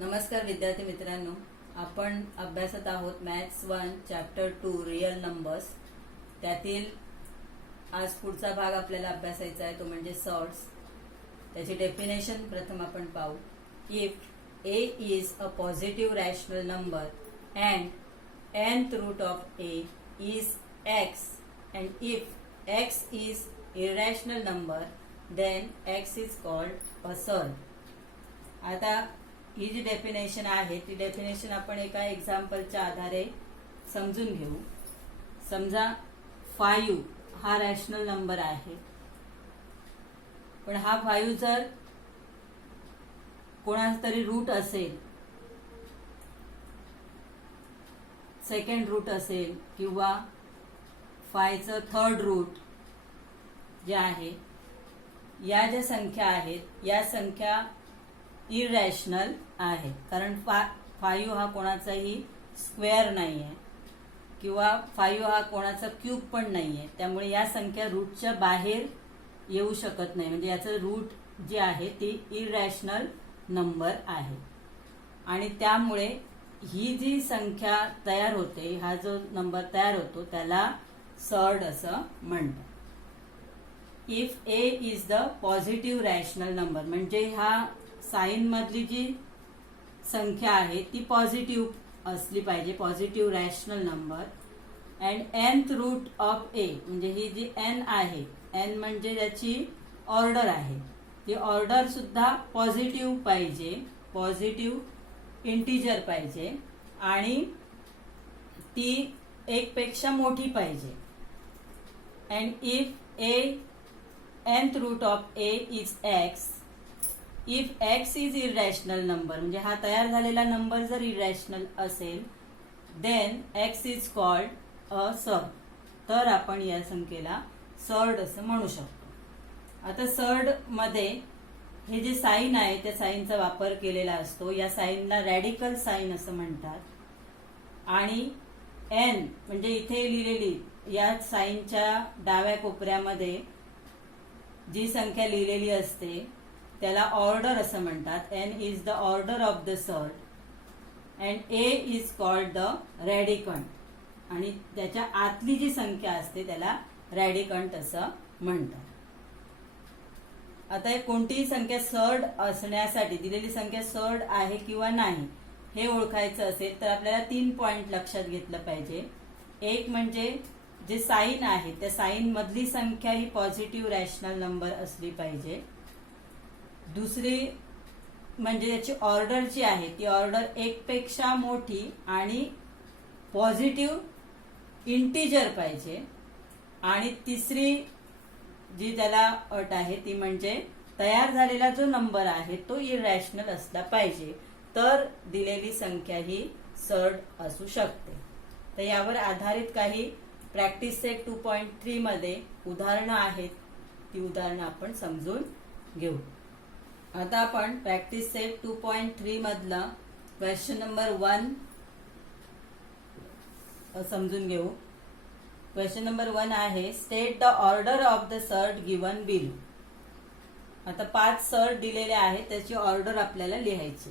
नमस्कार विद्यार्थी मित्रांनो, आपण अभ्यासत आहोत मॅथ्स 1 चॅप्टर 2 रियल नंबर्स. त्यातील आज पुढचा भाग आपल्याला अभ्यासायचा आहे, तो म्हणजे सॉर्ट्स. त्याची डेफिनेशन प्रथम आपण पाहू. If a is a positive rational number and nth root of a is x and if x is irrational number then x is called a surd. आता ही जी डेफिनेशन आहे ती डेफिनेशन आपण एका एक्झाम्पलच्या आधारे समजून घेऊ. समजा 5 हा रॅशनल नंबर आहे, पण हा 5 जर कोणाचा तरी रूट असेल, सेकंड रूट असेल किंवा 5चं थर्ड रूट जे आहे, या ज्या संख्या आहेत या संख्या इरॅशनल आहे. कारण 5 हा कोणाचाही स्क्वेअर नाही आहे किंवा 5 हा कोणाचा क्यूब पण नाही आहे. त्यामुळे या संख्या रूटच्या बाहेर येऊ शकत नाही, म्हणजे याचं रूट जे आहे ती इरॅशनल नंबर आहे. आणि त्यामुळे ही जी संख्या तयार होते, हा जो नंबर तयार होतो त्याला सर्ड असं म्हणतात. If a is the positive rational number, म्हणजे हा साइन मधली जी संख्या आहे ती पॉझिटिव्ह असली पाहिजे, positive rational number. And nth root of a, म्हणजे ही जी n आहे, n म्हणजे ज्याची ऑर्डर आहे, ती ऑर्डर सुद्धा पॉझिटिव्ह पाहिजे, पॉझिटिव्ह इंटिजर पाहिजे आणि ती 1 पेक्षा मोठी पाहिजे. And if nth root of a is x, if x is irrational number, म्हणजे हा तयार झालेला नंबर जर इरॅशनल असेल, then x is called a surd. तर आपण या संख्येला सर्ड असं म्हणू शकतो. आता सर्ड मध्ये हे जे साइन आहे त्या साइनचा वापर केलेला असतो. या साइनला रॅडिकल साइन असं म्हणतात. आणि n म्हणजे इथे लिहिलेली या साइनच्या डाव्या कोपऱ्यामध्ये जी संख्या लिहिलेली असते त्याला ऑर्डर असं म्हणतात. n is the order of the surd and a is called the radicand. आणि त्याच्या आतली जी संख्या असते त्याला रॅडिकंट असं म्हणतात. आता कोणतीही संख्या सर्ड असण्यासाठी, दिलेली संख्या सर्ड आहे किंवा नाही हे ओळखायचं असेल तर आपल्याला 3 पॉइंट लक्षात घेतलं पाहिजे. एक म्हणजे जे साइन आहे त्या साइन मधली संख्या ही पॉझिटिव्ह रॅशनल नंबर असली पाहिजे. दुसरी म्हणजे त्याची ऑर्डर जी आहे ती ऑर्डर 1 पेक्षा मोठी आणि पॉझिटिव्ह इंटिजर पाहिजे. आणि तिसरी जी त्याला अट आहे ती म्हणजे तयार झालेला जो नंबर आहे तो इरॅशनल असला पाहिजे, तर दिलेली संख्या ही सर्ड असू शकते. तर यावर आधारित काही प्रॅक्टिस सेट 2.3 मध्ये उदाहरणं आहेत, ती उदाहरणं आपण समजून घेऊ. आता आपण प्रॅक्टिस सेट 2.3 मधला क्वेश्चन नंबर 1 समजून घेऊ. क्वेश्चन नंबर 1 आहे, state the order of the surd given below. आता 5 सर्ड दिलेले आहेत, त्याची ऑर्डर आपल्याला लिहायची.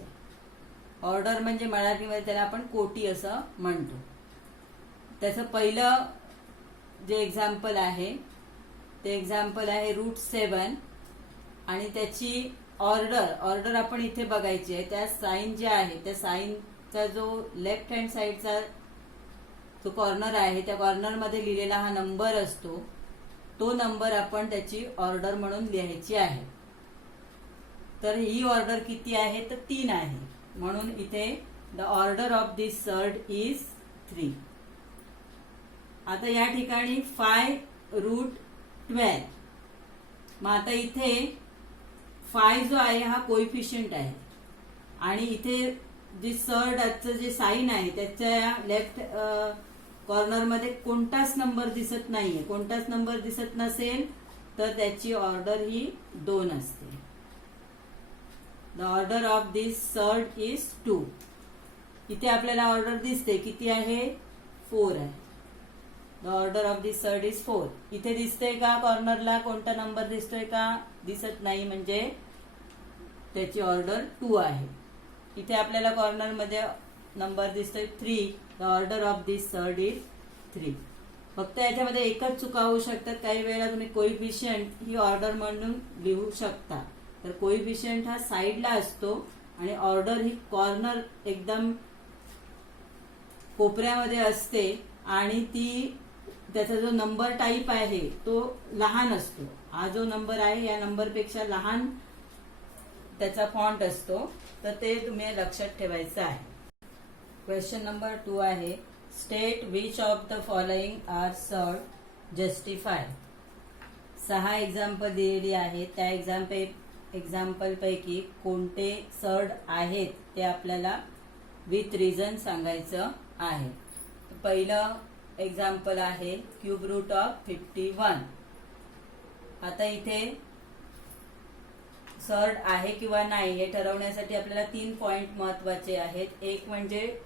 ऑर्डर म्हणजे मराठीमध्ये त्याला आपण कोटी असं म्हणतो. त्याचं पहिलं जे एक्झाम्पल आहे ते एक्झाम्पल आहे रूट 7 आणि त्याची ऑर्डर आपण इथे बघायची आहे. त्या साइन जे आहे त्या साइनचा जो लेफ्ट हँड साइडचा जो कॉर्नर आहे त्या कॉर्नर मध्ये लिहिलेला हा नंबर असतो, तो नंबर आपण त्याची ऑर्डर म्हणून लिहायची आहे. तर ही ऑर्डर किती आहे तर 3 आहे, म्हणून इथे the order of this surd is 3. आता या ठिकाणी 5 रूट 12. मग आता इथे 5 जो आहे हा कोइफिशियंट आहे आणि इथे जी सर्डचं जे साइन आहे त्याच्या लेफ्ट कॉर्नर मध्ये कोणताच नंबर दिसत नाहीये. कोणताच नंबर दिसत नसेल तर त्याची ऑर्डर ही 2 असते. The order of this surd is 2. इथे आपल्याला ऑर्डर दिसते किती आहे, 4 आहे. The order of this surd is 4. इथे दिसते का कॉर्नरला कोणता नंबर दिसतोय का, दिसत नाही, म्हणजे त्याची ऑर्डर 2 आहे. इथे आपल्याला कॉर्नर मध्ये नंबर दिसतोय 3. The order of this surd is 3. फक्त याच्यामध्ये एकच चुका होऊ शकतात. काही वेळेला तुम्ही कोइफिशियंट ही ऑर्डर म्हणून लिहू शकता. तर कोइफिशियंट हा साईडला असतो आणि ऑर्डर ही कॉर्नर एकदम कोपऱ्यामध्ये असते आणि ती त्याचा जो नंबर टाईप आहे तो लहान असतो. हा जो नंबर आहे या नंबरपेक्षा लहान त्याचा फॉन्ट असतो. तर ते तुम्ही लक्षात ठेवायचं आहे. क्वेश्चन नंबर 2 आहे, state which of the following are surd justify. 6 example दिलेली आहेत. त्या एक्झाम्पल पैकी कोणते सर्ड आहेत ते आपल्याला विथ रिझन सांगायचं आहे. पहिलं एक्झाम्पल आहे क्यूब रूट ऑफ 51. आता इथे सर्ड आहे किंवा नाही हे ठरवण्यासाठी आपल्याला 3 पॉइंट महत्वाचे आहेत. एक म्हणजे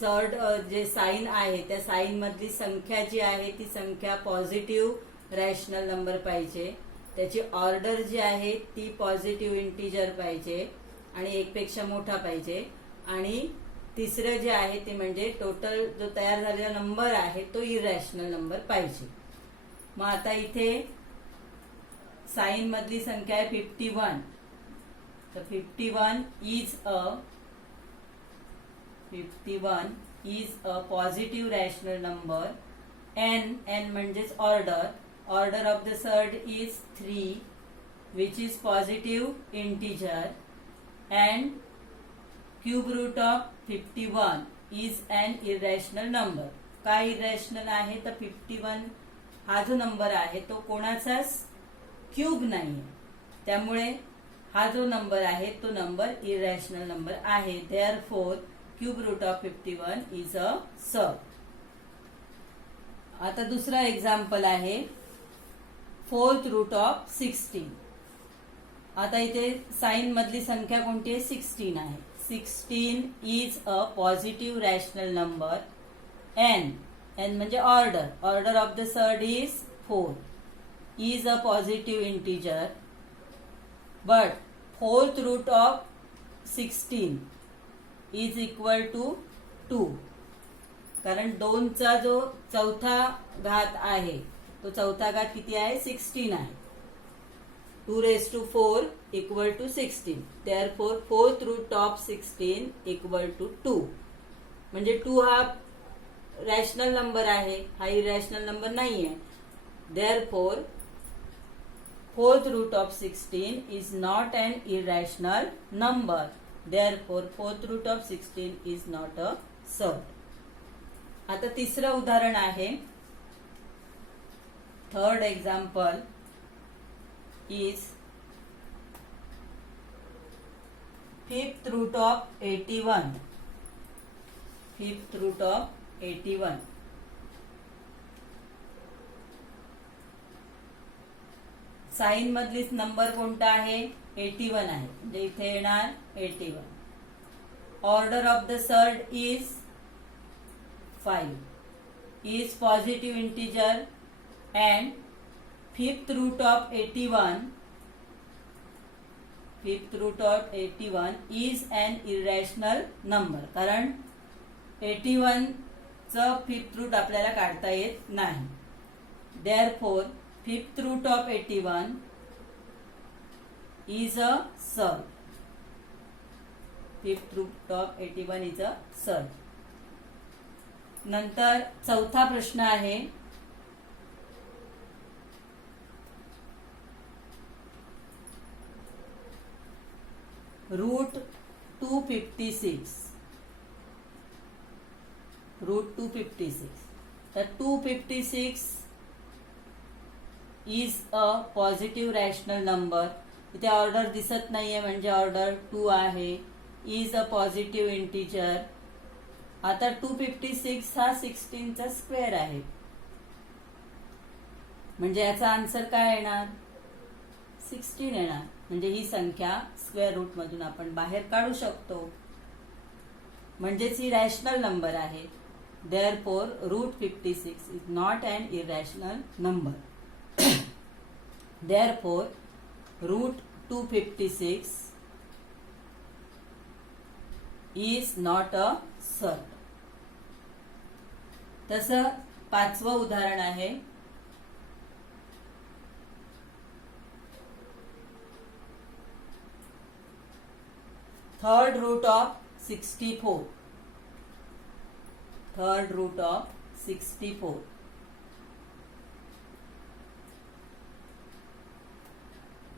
सर्ड जे साइन आहे त्या साइन मधली संख्या जी आहे ती संख्या पॉझिटिव्ह रॅशनल नंबर पाहिजे. त्याची ऑर्डर जी आहे ती पॉझिटिव्ह इंटिजर पाहिजे आणि 1 पेक्षा मोठा पाहिजे. आणि तिसरं जे आहे ते म्हणजे टोटल जो तयार झालेला नंबर आहे तो इरॅशनल नंबर पाहिजे. मग आता इथे साइन मधली संख्या आहे 51. तर 51 is a positive rational number. n म्हणजेच order of the surd is 3 which is positive integer and cube root of 51 is an irrational number. काय इरॅशनल आहे तर 51 हा जो नंबर आहे तो कोणाचाच क्यूब नाहीये. त्यामुळे हा जो नंबर आहे तो नंबर इरॅशनल नंबर आहे. Therefore cube root of 51 is a surd. आता दुसरा एक्झाम्पल आहे 4th रूट ऑफ 16. आता इथे साइन मधली संख्या कोणती आहे 16 आहे. 16 is a positive rational number. n म्हणजे order of the surd is 4 is a positive integer but 4th root of 16 is equal to 2. कारण 2 चा जो चौथा घात आहे तो चौथा घात किती आहे 16 आहे. 2 raised to 4 equal to 16. Therefore 4th root of 16 equal to 2. म्हणजे 2 हा रॅशनल नंबर आहे, हा इरॅशनल नंबर नाही आहे. Therefore 4th root of 16 is not an irrational number. Therefore 4th root of 16 is not a surd. आता तिसरं उदाहरण आहे. Third example is 5th root of 81. 5th root of 81. Sign मधली number कोणता आहे 81 आहे. म्हणजे इथे येणार 81. Order of the surd is 5. Is positive integer and 5th root of 81 is an irrational number. कारण 81 चं 5th रूट आपल्याला काढता येत नाही. Therefore 5th root of 81 is a surd. 5th root of 81 is a surd. नंतर चौथा प्रश्न आहे रूट 256. तर 256 is a positive rational number. इथे ऑर्डर दिसत नाहीये म्हणजे ऑर्डर 2 आहे. Is a positive integer. आता 256 हा 16 चा स्क्वेअर आहे म्हणजे याचा आन्सर काय येणार 16 येणार. म्हणजे ही संख्या स्क्वेअर रूट मधून आपण बाहेर काढू शकतो. म्हणजेच ही रॅशनल नंबर आहे. Therefore root 56 is not an irrational number. Therefore, root 256 is not a surd. तसं 5वं उदाहरण आहे. Third root of 64. Third root of 64.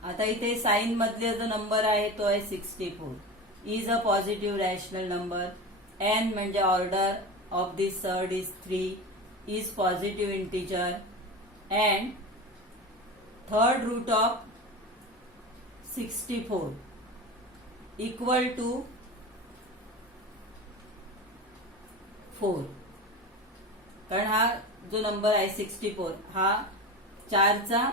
आता इथे साइन मधले जो नंबर आहे तो आहे 64. Is a positive rational number. N म्हणजे order of this surd is 3. Is positive integer and third root of 64 equal to 4. कारण हा जो नंबर आहे 64 हा 4चा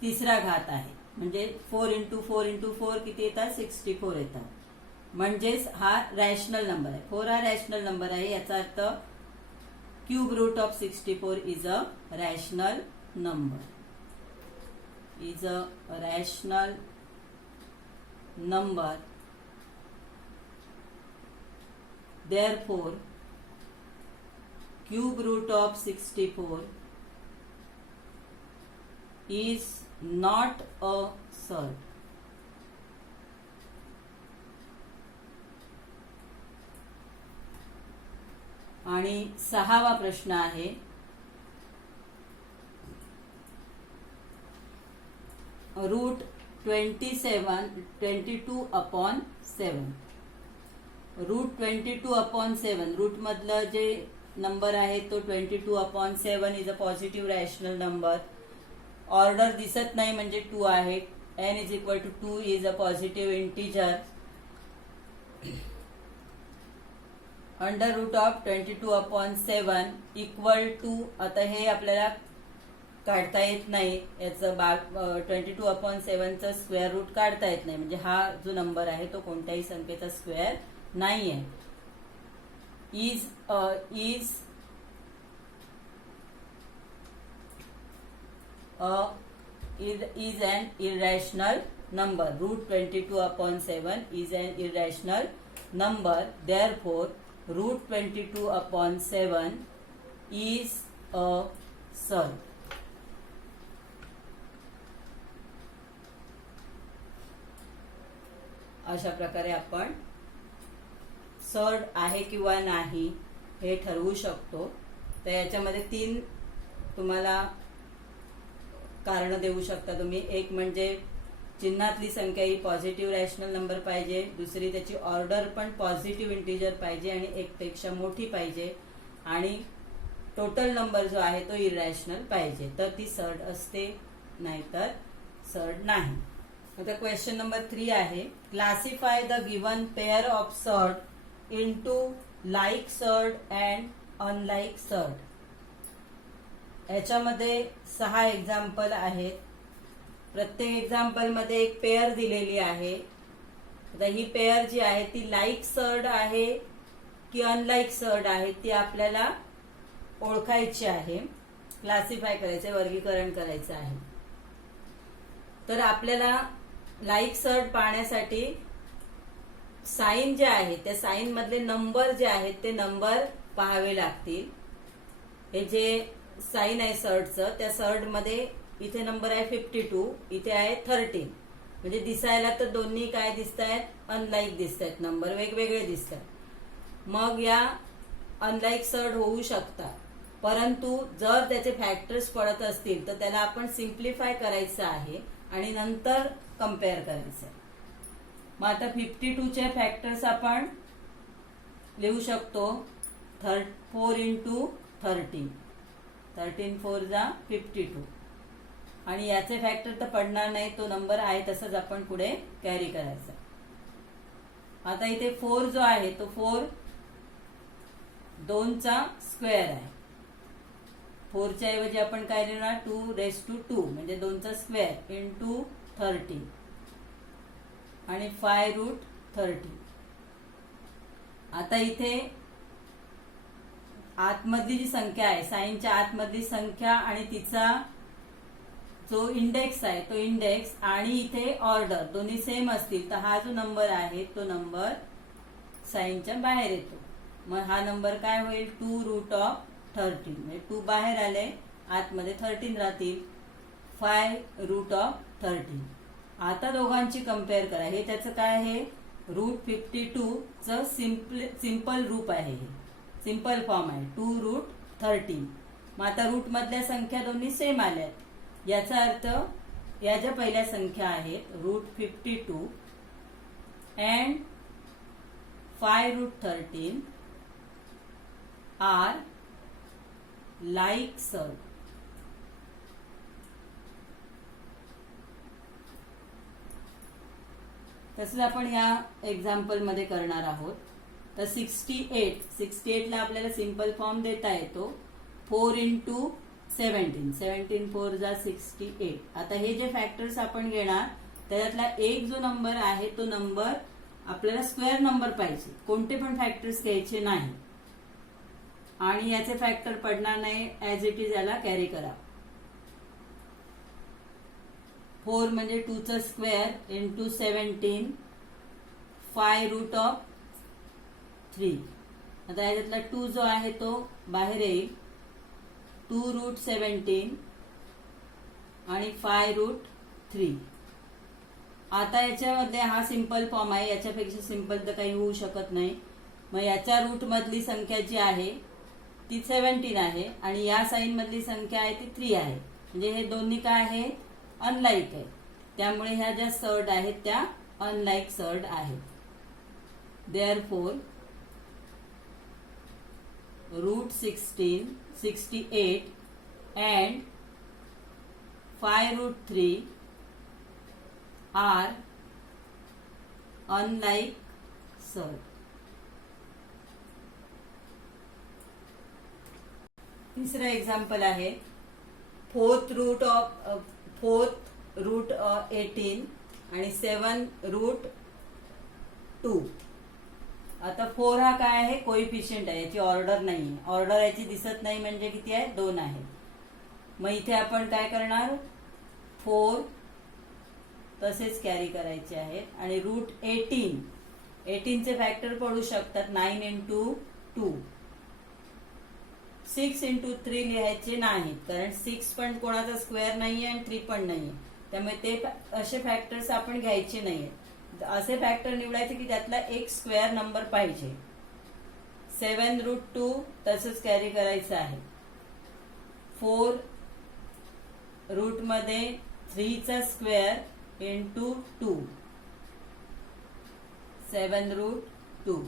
तिसरा घात आहे. म्हणजे 4 इंटू 4 इंटू 4 किती येतात? 64 येतात. म्हणजेच हा रॅशनल नंबर आहे. 4 हा रॅशनल नंबर आहे. याचा अर्थ cube root of 64 is a rational number. Is a rational number. Therefore, cube root of 64 is not a surd. आणि 6वा प्रश्न आहे. रूट 22/7. रूट 22/7 रूट मधलं जे नंबर आहे तो 22/7 is a positive rational number. Order दिसत नाही म्हणजे 2 आहे. n is equal to 2 is a positive integer. Under root of 22/7 equal to, आता हे आपल्याला काढता येत नाही. याचं 22/7चं स्क्वेअर रूट काढता येत नाही. म्हणजे हा जो नंबर आहे तो कोणत्याही संख्येचा स्क्वेअर नाही आहे. Is an irrational number. Root 22/7 is an irrational number. Therefore, root 22/7 is a surd. अशा प्रकारे आपण सर्ड आहे किंवा नाही हे ठरवू शकतो. तर याच्यामध्ये 3 तुम्हाला कारण देऊ शकता तुम्ही. एक म्हणजे चिन्हातली संख्या ही पॉझिटिव्ह रॅशनल नंबर पाहिजे. दुसरी त्याची ऑर्डर पण पॉझिटिव्ह इंटिजर पाहिजे आणि 1 पेक्षा मोठी पाहिजे. आणि टोटल नंबर जो आहे तो इरॅशनल पाहिजे, तर ती सर्ड असते, नाहीतर सर्ड नाही. आता क्वेश्चन नंबर 3 आहे. Classify the given pair of surd into like surd and unlike surd. याच्यामध्ये 6 एक्झाम्पल आहेत. प्रत्येक एक्झाम्पल मध्ये एक पेअर दिलेली आहे. आता ही पेअर जी आहे ती लाईक सर्ड आहे की अनलाईक सर्ड आहे ती आपल्याला ओळखायची आहे. क्लासिफाय करायचे, वर्गीकरण करायचं आहे. तर आपल्याला लाईक सर्ड पाहण्यासाठी साइन जे आहे त्या साइन मधले नंबर जे आहेत ते नंबर पाहावे लागतील. हे जे साइन आहे सर्डचं, त्या सर्ड मध्ये इथे नंबर आहे 52, इथे आहे 13. म्हणजे दिसायला तर दोन्ही काय दिसत आहेत? अनलाईक दिसत आहेत. नंबर वेगवेगळे दिसत आहेत. मग या अनलाईक सर्ड होऊ शकतात. परंतु जर त्याचे फॅक्टर्स पडत असतील तर त्याला आपण सिम्प्लिफाय करायचं आहे आणि नंतर कम्पेअर करायचं. मग आता 52चे फॅक्टर्स आपण लिहू शकतो. 4 इंटू 13. 13 4 जा 52. आणि याचे फॅक्टर तर पडणार नाही, तो नंबर आहे तसंच आपण पुढे कॅरी करायचा. आता इथे 4 जो आहे तो 4 2चा स्क्वेअर आहे. 4च्या ऐवजी आपण काय लिहिणार? 2⁻², म्हणजे 2चा स्क्वेअर इंटू 13 आणि 5√30. आता इथे आतमधली जी संख्या आहे, साइनच्या आतमधली संख्या आणि तिचा जो इंडेक्स आहे तो इंडेक्स आणि इथे ऑर्डर दोन्ही सेम असतील तर हा जो नंबर आहे तो नंबर साईनच्या बाहेर येतो. मग हा नंबर काय होईल 2 रूट ऑफ 13. म्हणजे 2 बाहेर आले, आतमध्ये 13 राहतील. 5 रूट ऑफ 13. आता दोघांची कम्पेअर करा. हे त्याचं काय आहे रूट 52 चं सिंपल रूप आहे. हे सिंपल फॉर्म आहे 2 रूट 13. मग आता रूट मधल्या संख्या दोन्ही सेम आल्यात. याचा अर्थ या ज्या पहिल्या संख्या आहेत root 52 and 5 root 13 are like surd. तसंच आपण या एक्झाम्पल मध्ये करणार आहोत. तर 68 ला आपल्याला सिंपल फॉर्म देता येतो 4 इंटू 17. 17 4 जा 68. आता हे जे फॅक्टर्स आपण घेणार त्याच्यातला एक जो नंबर आहे तो नंबर आपल्याला स्क्वेअर नंबर पाहिजे. कोणते पण फॅक्टर्स घ्यायचे नाही आणि याचे फॅक्टर पडणार नाही. ऍज इट इज याला कॅरी करा. 4 म्हणजे 2 चा स्क्वेअर इंटू 17 5 रूट ऑफ 3. आता याच्यातला 2 जो आहे तो बाहेर येईल. 2 रूट 17 आणि 5 रूट 3. आता याच्यामध्ये हा सिंपल फॉर्म आहे. याच्यापेक्षा सिंपल तर काही होऊ शकत नाही. मग याच्या रूट मधली संख्या जी आहे ती 17 आहे आणि या साइन मधली संख्या आहे ती 3 आहे. म्हणजे हे दोन्ही काय आहे अनलाईक आहे. त्यामुळे ह्या ज्या सर्ड आहेत त्या अनलाईक सर्ड आहेत. Therefore root 16 68 and 5 root 3 are unlike surd. तिसरं एक्झाम्पल आहे 4th रूट 18 आणि 7 रूट 2. आता 4 हा काय आहे कोइफिशियंट आहे. याची ऑर्डर नाही. ऑर्डर याची दिसत नाही म्हणजे किती आहे 2 आहे. मग इथे आपण काय करणार 4 तसेच कॅरी करायचे आहेत आणि रूट 18 चे फॅक्टर पडू शकतात. 9 इंटू 2. 6 इंटू 3 लिहायचे नाहीत कारण 6 पण कोणाचा स्क्वेअर नाहीये आणि 3 पण नाहीये. त्यामुळे ते असे फॅक्टर्स आपण घ्यायचे नाहीये. असे फॅक्टर निवडायचे की त्यातला एक स्क्वेअर नंबर पाहिजे. 7 रूट 2 तसंच कॅरी करायचं आहे. 4 रूट मध्ये 3 चा स्क्वेअर इंटू 2. 7 रूट 2.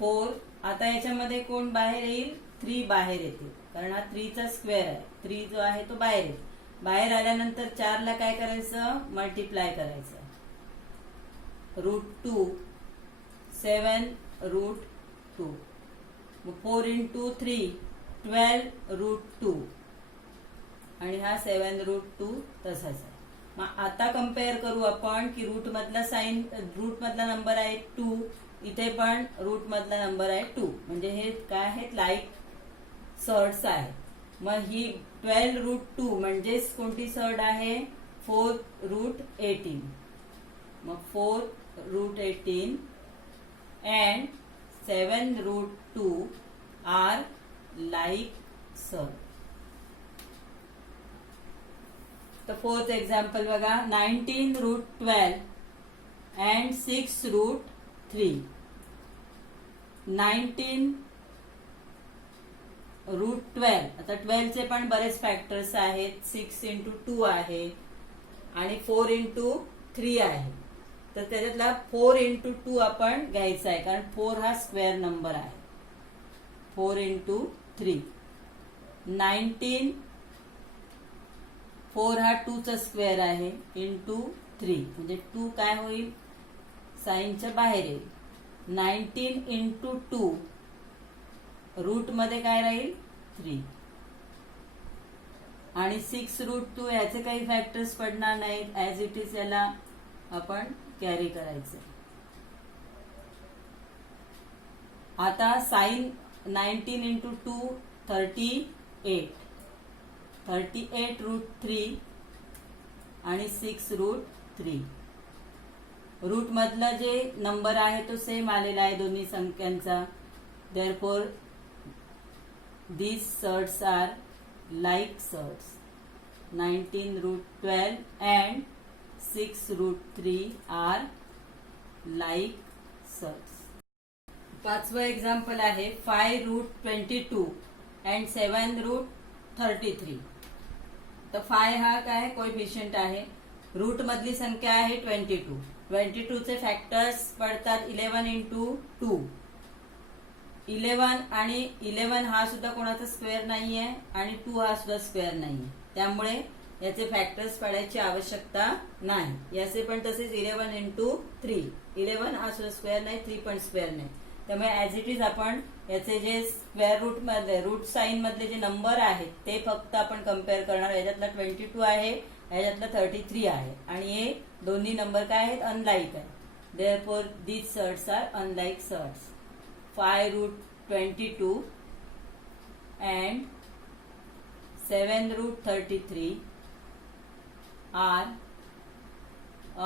4 आता याच्यामध्ये कोण बाहेर येईल 3 बाहेर येते कारण हा 3 चा स्क्वेअर आहे. 3 जो आहे तो बाहेर येईल. बाहेर आल्यानंतर 4 ला काय करायचं मल्टिप्लाय करायचं. Route 2 7 route 2. 4 इंटू 3 12 रूट 2 आणि हा 7 रूट 2 तसाच आहे. मग आता कम्पेअर करू आपण की रूट मधला नंबर आहे 2. इथे पण रूट मधला नंबर आहे 2. म्हणजे हे काय आहेत लाईक सर्ड्स आहे. मग ही 12 रूट 2 म्हणजेच कोणती सर्ड आहे 4 रूट 18. मग 4 route 18 and 7 root 2 are like surd. तर 4th एक्झाम्पल बघा 19 रूट 12 and 6 रूट 3. 19 रूट 12. आता 12 चे पण बरेच फॅक्टर्स आहेत. 6 इंटू 2 आहे आणि 4 इंटू 3 आहे. तर त्याच्यातला 4 इंटू 2 आपण घ्यायचा आहे कारण 4 हा स्क्वेअर नंबर आहे. 4 इंटू 3. 19 4 हा 2 चा स्क्वेअर आहे इंटू 3 म्हणजे 2 काय होईल साइनच्या बाहेर येईल. 19 इंटू 2 रूट मध्ये काय राहील 3 आणि 6 रूट 2 याचे काही फॅक्टर्स पडणार नाहीत. ऍज इट इज याला आपण कॅरी करायचं. आता साइन 19 इंटू 2 38. 38 रूट 3 आणि 6 रूट 3. रूट मधलं जे नंबर आहे तो सेम आलेला आहे दोन्ही संख्यांचा. Therefore these surds are like surds. 19 root 12 and 6 root 3 are like surds. पाचवं एक्झाम्पल आहे 5 root 22 and 7 root 33. तर 5 हा काय कोएफिशियंट आहे. रूट मधली संख्या आहे 22. 22 चे फॅक्टर्स पडतात 11 इंटू 2. 11 आणि 11 हा सुद्धा कोणाचा स्क्वेअर नाहीये आणि 2 हा सुद्धा स्क्वेअर नाहीये, त्यामुळे याचे फॅक्टर्स पडायची आवश्यकता नाही. याचे पण तसेच 11 इंटू 3. 11 हा सुद्धा स्क्वेअर नाही, 3 पण स्क्वेअर नाही. त्यामुळे ऍज इट इज आपण याचे जे स्क्वेअर रूट मध्ये रूट साइन मधले जे नंबर आहेत ते फक्त आपण कम्पेअर करणार. याच्यातला 22 आहे, याच्यातला 33 आहे आणि हे दोन्ही नंबर काय आहेत, अनलाईक आहे. Therefore these surds are unlike surds. 5 root 22 and 7 root 33 are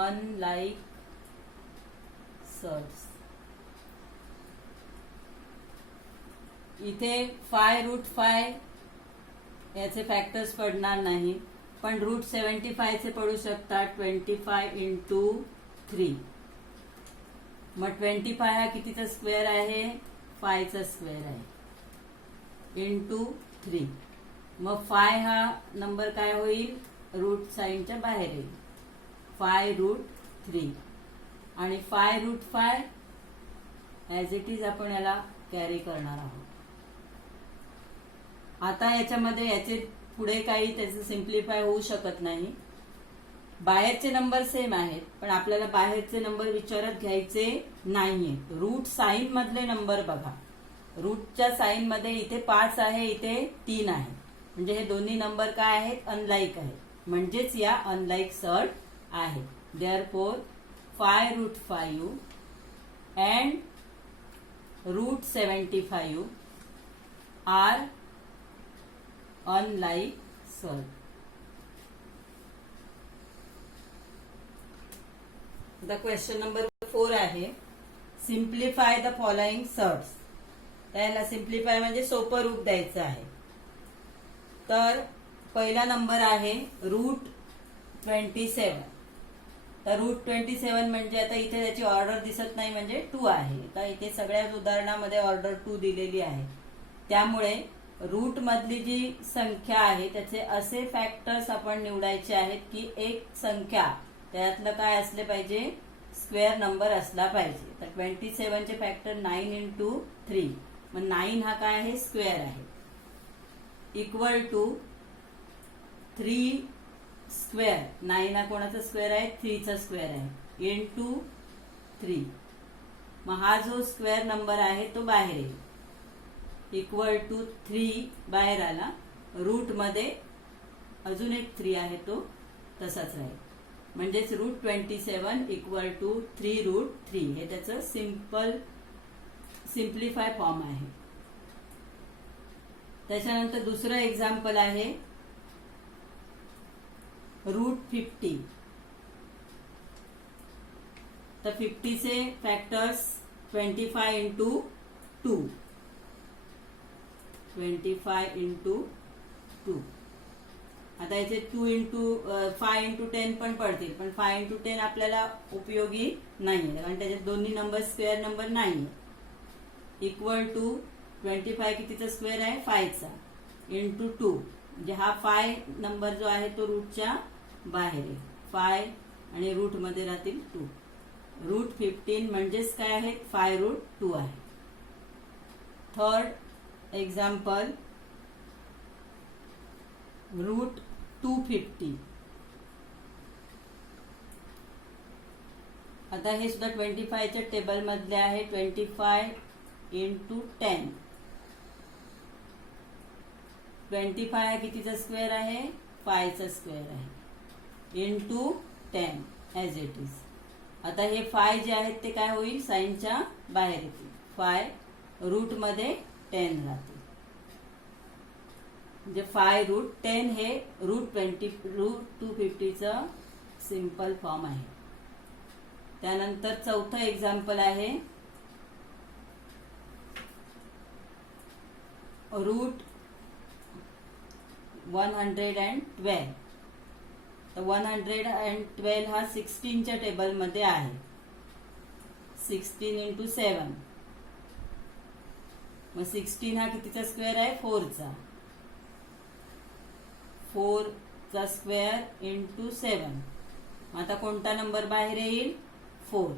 unlike surds. इथे 5 root 5 याचे फॅक्टर्स पडणार नाही, पण रूट 75 चे पडू शकतात. 25 इंटू 3. मग 25 हा कितीचा स्क्वेअर आहे, 5 चा स्क्वेअर आहे इंटू 3. मग 5 हा नंबर काय होईल, रूट साइनच्या बाहेर येईल. 5 रूट 3 आणि 5 रूट 5 ऍज इट इज आपण याला कॅरी करणार आहोत. आता याच्यामध्ये याचे पुढे काही त्याचे सिम्प्लिफाय होऊ शकत नाही. बाहेरचे नंबर सेम आहेत, पण आपल्याला बाहेरचे नंबर विचारात घ्यायचे नाहीये. रूट साइन मधले नंबर बघा. रूटच्या साइन मध्ये इथे 5 आहे, इथे 3 आहे, म्हणजे हे दोन्ही नंबर काय आहेत, अनलाईक आहेत. म्हणजेच या अनलाईक सर्ड आहे. Therefore 5 root 5 and root 75 are unlike surd. The question number 4 आहे सिम्प्लिफाय द फॉलोइंग सर्ड्स. त्याला सिम्प्लिफाय म्हणजे सोपं रूप द्यायचं आहे. तर पहिला नंबर आहे रूट 27. तर रूट 27 म्हणजे आता इथे त्याची ऑर्डर दिसत नाही, म्हणजे 2 आहे. तर इथे सगळ्याच उदाहरणामध्ये ऑर्डर 2 दिलेली आहे. त्यामुळे रूट मधली जी संख्या आहे त्याचे असे फॅक्टर्स आपण निवडायचे आहेत की एक संख्या त्यातलं काय असले पाहिजे, स्क्वेअर नंबर असला पाहिजे. तर 27 चे फॅक्टर 9 इंटू 3. मग 9 हा काय आहे, स्क्वेअर आहे. Equal to 3 square. 9 हा कोणाचा स्क्वेअर आहे, 3 चा स्क्वेअर आहे इंटू 3. मग हा जो स्क्वेअर नंबर आहे तो बाहेर येईल. इक्वल टू 3 बाहेर आला. रूट मध्ये अजून एक 3 आहे, तो तसाच राहील. म्हणजेच रूट 27 इक्वल टू 3 रूट 3 हे त्याचं सिम्प्लिफाय फॉर्म आहे. त्याच्यानंतर दुसरं एक्झाम्पल आहे रूट 50. तर 50 चे फॅक्टर्स 25 इंटू 2. 25 इंटू 2. आता याचे 2 इंटू 5 इंटू 10 पण पडतील, पण 5 इंटू 10 आपल्याला उपयोगी नाहीये कारण त्याच्यात दोन्ही नंबर स्क्वेअर नंबर नाही. इक्वल टू 25 कितीचा स्क्वेअर आहे, 5 चा इंटू 2. म्हणजे हा 5 नंबर जो आहे तो रूटच्या बाहेर आहे. 5 आणि रूट मध्ये राहतील 2. रूट 15 म्हणजेच काय आहे, 5 रूट 2 आहे. Third example root 250. आता हे सुद्धा 25 च्या टेबल मधले आहे. 25 इंटू 10. 25 हा कितीचा स्क्वेअर आहे, 5 चा स्क्वेअर आहे इंटू 10 ऍज इट इज. आता हे 5 जे आहेत ते काय होईल, साइनच्या बाहेर येतील. 5 रूट मध्ये 10 राहतील. म्हणजे 5 रूट 10 हे रूट 250 चं सिंपल फॉर्म आहे. त्यानंतर चौथं एक्झाम्पल आहे रूट 112. तर 112 हा 16च्या टेबलमध्ये आहे. 16 × 7. मग 16 हा कितीचा स्क्वेअर आहे? 4चा. 4चा स्क्वेअर × 7. आता कोणता नंबर बाहेर येईल? 4.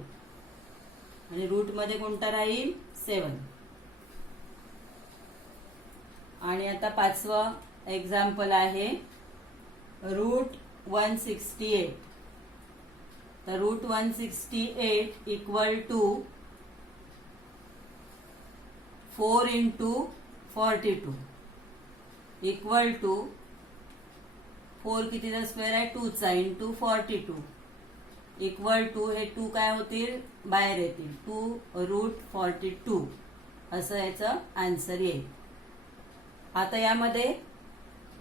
आणि रूट मध्ये कोणता राहील? 7. आणि आता पाचवं एक्झाम्पल आहे रूट 168. तर root 168 equal to 4 × 42 equal to 4 कितीचा स्क्वेअर आहे? 2चा × 42 इक्वल टू हे 2 काय होतील? बाहेर येतील. 2√42 असं याचं आन्सर येईल. आता यामध्ये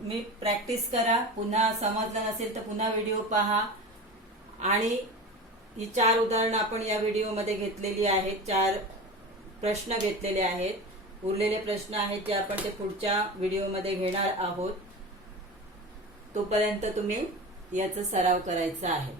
मी प्रॅक्टिस करा. पुन्हा समजलं नसेल तर पुन्हा व्हिडिओ पहा. आणि ही 4 उदाहरणं आपण या व्हिडिओमध्ये घेतलेली आहेत. 4 प्रश्न घेतलेले आहेत. उरलेले प्रश्न आहेत जे आपण ते पुढच्या व्हिडिओमध्ये घेणार आहोत. तोपर्यंत तुम्ही याचा सराव करायचा आहे.